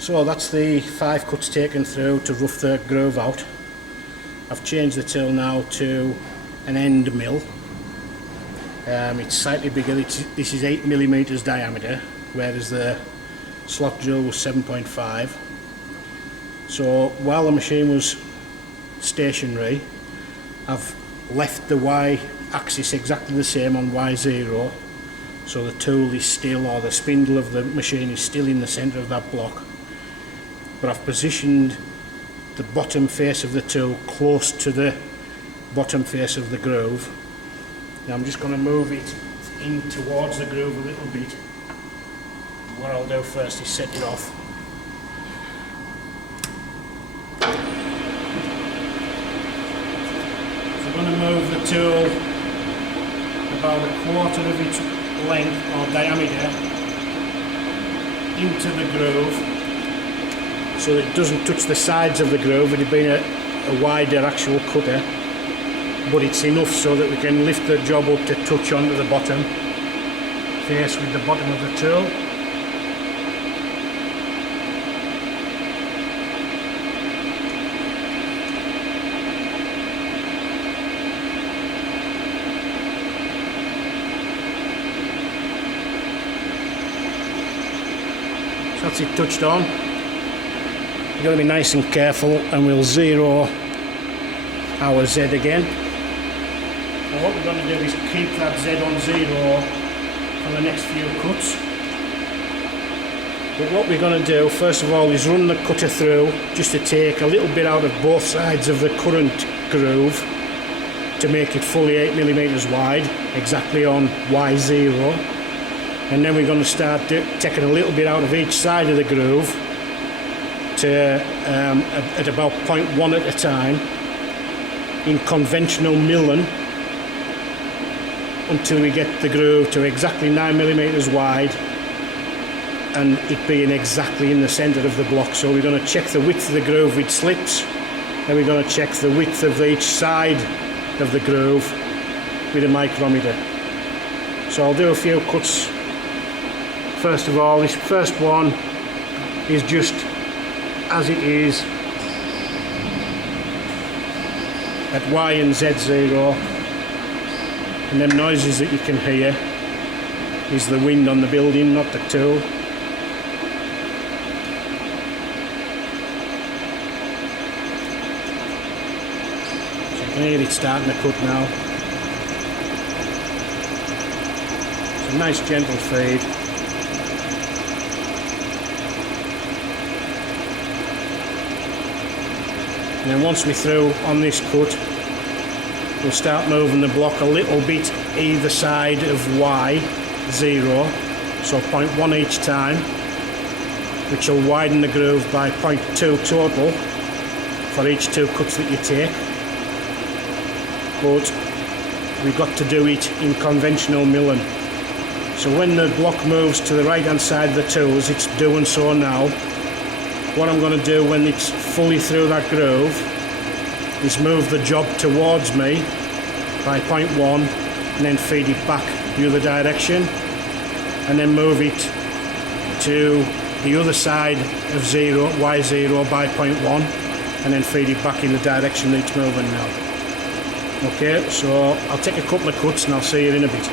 So that's the 5 cuts taken through to rough the groove out. I've changed the tool now to an end mill. It's slightly bigger. This is 8mm diameter, whereas the slot drill was 7.5. So while the machine was stationary, I've left the Y axis exactly the same on Y0, so the tool is still, or the spindle of the machine is still in the centre of that block. But I've positioned the bottom face of the tool close to the bottom face of the groove. Now I'm just going to move it in towards the groove a little bit. What I'll do first is set it off. So I'm going to move the tool about 1/4 of its length or diameter into the groove, so that it doesn't touch the sides of the groove. It'd been a wider actual cutter, but it's enough so that we can lift the job up to touch onto the bottom face with the bottom of the tool. So that's it touched on. You've got to be nice and careful, and we'll zero our Z again. And what we're going to do is keep that Z on 0 for the next few cuts. But what we're going to do first of all is run the cutter through just to take a little bit out of both sides of the current groove to make it fully 8mm wide, exactly on Y0. And then we're going to start taking a little bit out of each side of the groove to at about 0.1 at a time in conventional milling until we get the groove to exactly 9mm wide and it being exactly in the centre of the block. So we're going to check the width of the groove with slips, and we're going to check the width of each side of the groove with a micrometer. So I'll do a few cuts. First of all, this first one is just as it is at Y and Z0, and them noises that you can hear is the wind on the building, not the tool. So you can hear it starting to cut now. It's a nice gentle feed. And then once we're through on this cut, we'll start moving the block a little bit either side of Y0, so 0.1 each time, which will widen the groove by 0.2 total for each 2 cuts that you take. But we've got to do it in conventional milling. So when the block moves to the right hand side of the tools, it's doing so now. What I'm going to do when it's fully through that groove is move the job towards me by 0.1 and then feed it back the other direction, and then move it to the other side of Y0 by 0.1 and then feed it back in the direction that it's moving now. Okay, so I'll take a couple of cuts and I'll see you in a bit.